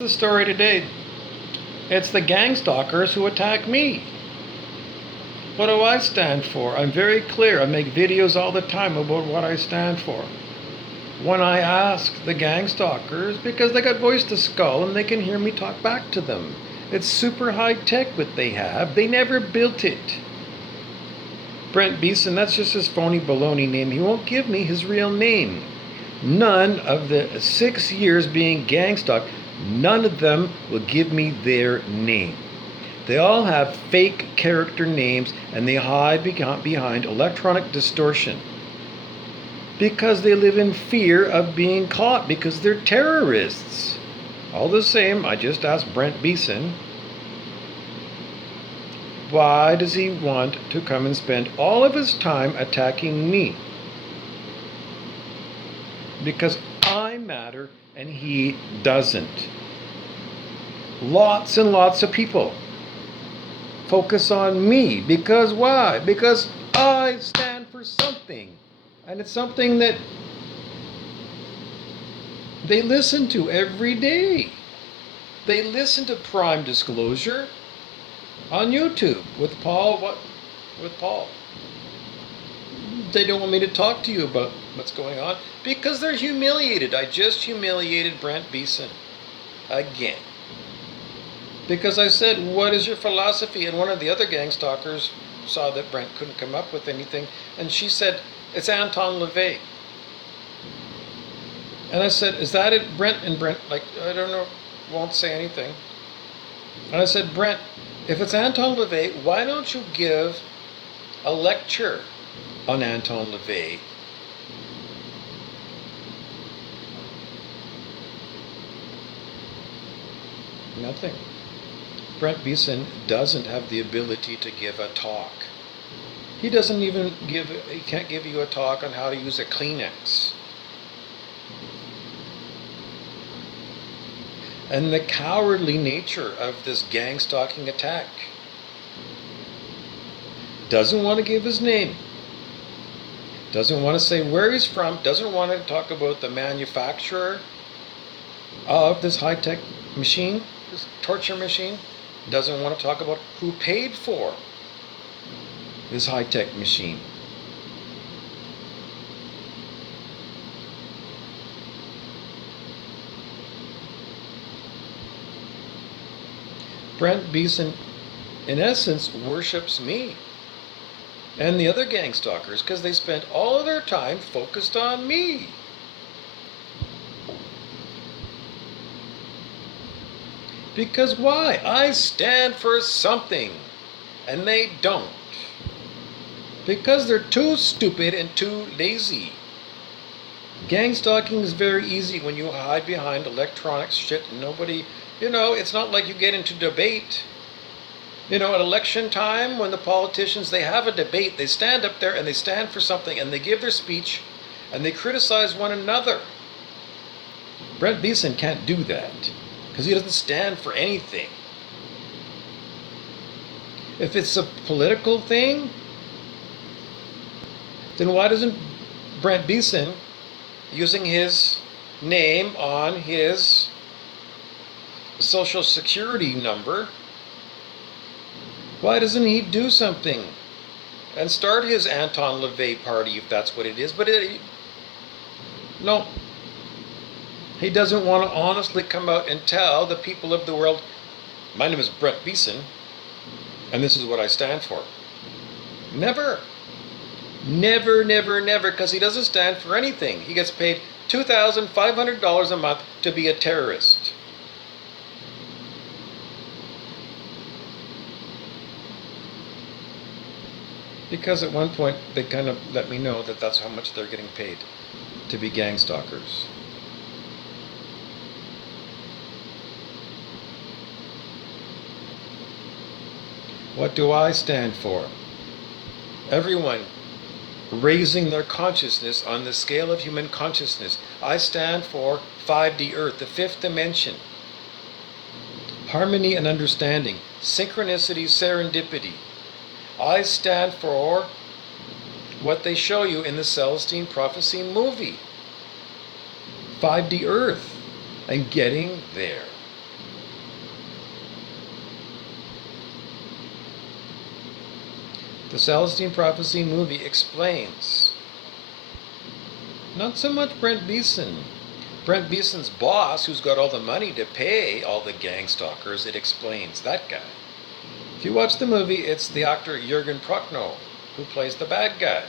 The story today. It's the gang stalkers who attack me. What do I stand for? I'm very clear. I make videos all the time about what I stand for. When I ask the gang stalkers, because they got voice to skull and they can hear me talk back to them. It's super high tech what they have. They never built it. Brent Beeson, that's just his phony baloney name. He won't give me his real name. None of the 6 years being gang stalked, none of them will give me their name. They all have fake character names and they hide behind electronic distortion because they live in fear of being caught because they're terrorists. All the same, I just asked Brent Beeson, why does he want to come and spend all of his time attacking me? Because I matter and he doesn't. Lots and lots of people focus on me because why? Because I stand for something. And it's something that they listen to every day. They listen to Prime Disclosure on YouTube with Paul. With Paul? They don't want me to talk to you about what's going on because they're humiliated. I just humiliated Brent Beeson again. Because I said, what is your philosophy? And one of the other gang stalkers saw that Brent couldn't come up with anything. And she said, it's Anton LaVey. And I said, is that it, Brent? And Brent, like, I don't know, won't say anything. And I said, Brent, if it's Anton LaVey, why don't you give a lecture on Anton LaVey? Nothing. Brent Beeson doesn't have the ability to give a talk. He can't give you a talk on how to use a Kleenex. And the cowardly nature of this gang stalking attack. Doesn't want to give his name. Doesn't want to say where he's from. Doesn't want to talk about the manufacturer of this high-tech machine, this torture machine. Doesn't want to talk about who paid for this high-tech machine. Brent Beeson, in essence, worships me and the other gang stalkers because they spent all of their time focused on me. Because why? I stand for something, and they don't. Because they're too stupid and too lazy. Gang stalking is very easy when you hide behind electronics shit and nobody, it's not like you get into debate. At election time, when the politicians, they have a debate, they stand up there and they stand for something and they give their speech and they criticize one another. Brent Beeson can't do that because he doesn't stand for anything. If it's a political thing, then why doesn't Brent Beeson, using his name on his social security number, why doesn't he do something and start his Anton LaVey party if that's what it is? But no. He doesn't want to honestly come out and tell the people of the world, my name is Brent Beeson, and this is what I stand for. Never. Never, never, never, because he doesn't stand for anything. He gets paid $2,500 a month to be a terrorist. Because at one point they kind of let me know that that's how much they're getting paid to be gang stalkers. What do I stand for? Everyone raising their consciousness on the scale of human consciousness. I stand for 5D Earth, the fifth dimension. Harmony and understanding, synchronicity, serendipity. I stand for what they show you in the Celestine Prophecy movie. 5D Earth and getting there. The Celestine Prophecy movie explains. Not so much Brent Beeson. Brent Beeson's boss, who's got all the money to pay all the gang stalkers, it explains. That guy. If you watch the movie, it's the actor Jürgen Prochnow who plays the bad guy.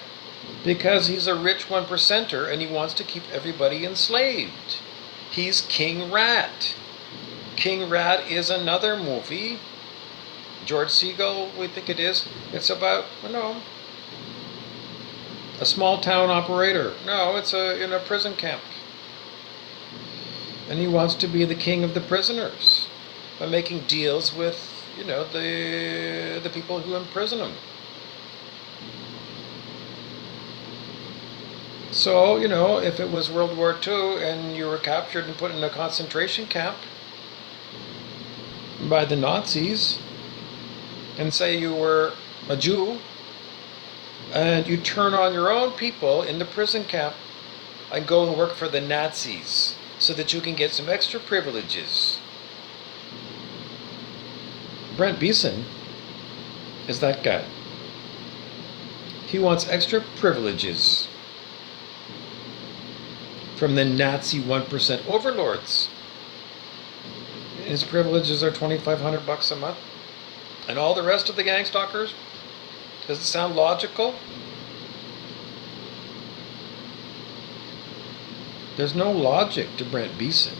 Because he's a rich one percenter and he wants to keep everybody enslaved. He's King Rat. King Rat is another movie. George Segal, we think it is. It's about, a small town operator. No, it's in a prison camp. And he wants to be the king of the prisoners by making deals with, the people who imprison him. So, if it was World War II and you were captured and put in a concentration camp by the Nazis, and say you were a Jew, and you turn on your own people in the prison camp and go and work for the Nazis so that you can get some extra privileges. Brent Beeson is that guy. He wants extra privileges from the Nazi 1% overlords. His privileges are $2,500 a month. And all the rest of the gang stalkers? Does it sound logical? There's no logic to Brent Beeson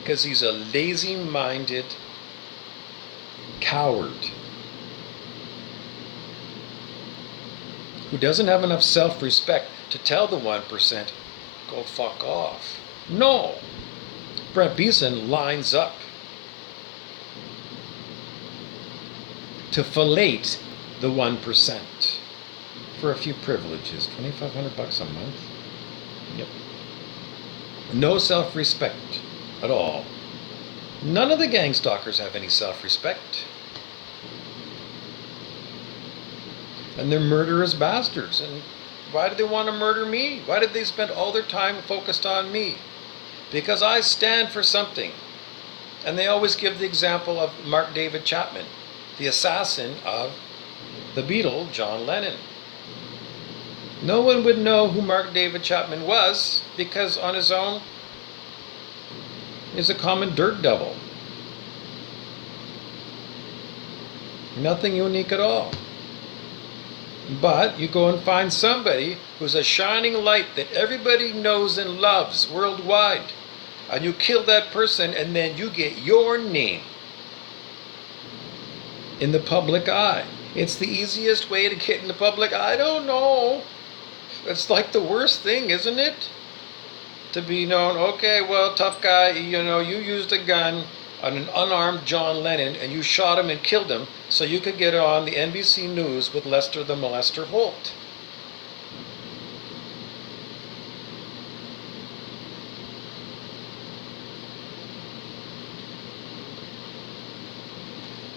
because he's a lazy-minded coward who doesn't have enough self-respect to tell the 1%, go fuck off. No! Brent Beeson lines up to fillet the 1% for a few privileges. $2,500 a month? Yep. No self-respect at all. None of the gang stalkers have any self-respect. And they're murderous bastards. And why do they want to murder me? Why did they spend all their time focused on me? Because I stand for something. And they always give the example of Mark David Chapman, the assassin of the Beatle, John Lennon. No one would know who Mark David Chapman was because on his own, he's a common dirt devil. Nothing unique at all. But you go and find somebody who's a shining light that everybody knows and loves worldwide, and you kill that person and then you get your name in the public eye. It's the easiest way to get in the public eye. I don't know. It's like the worst thing, isn't it? To be known, okay, well, tough guy, you used a gun on an unarmed John Lennon and you shot him and killed him so you could get on the NBC News with Lester the Molester Holt.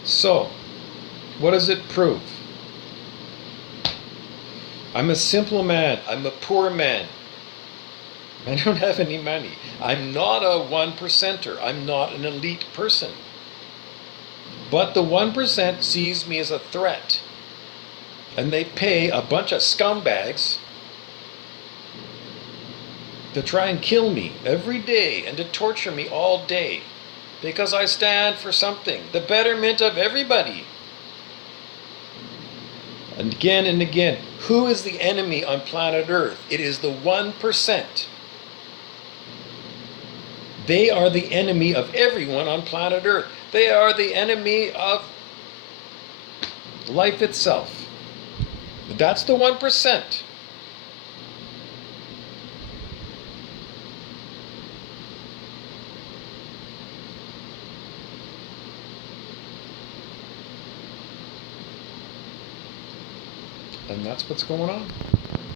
So, what does it prove? I'm a simple man. I'm a poor man. I don't have any money. I'm not a 1%er. I'm not an elite person. But the 1% sees me as a threat. And they pay a bunch of scumbags to try and kill me every day and to torture me all day. Because I stand for something. The betterment of everybody. And again, who is the enemy on planet Earth? It is the 1%. They are the enemy of everyone on planet Earth. They are the enemy of life itself. That's the 1%. And that's what's going on.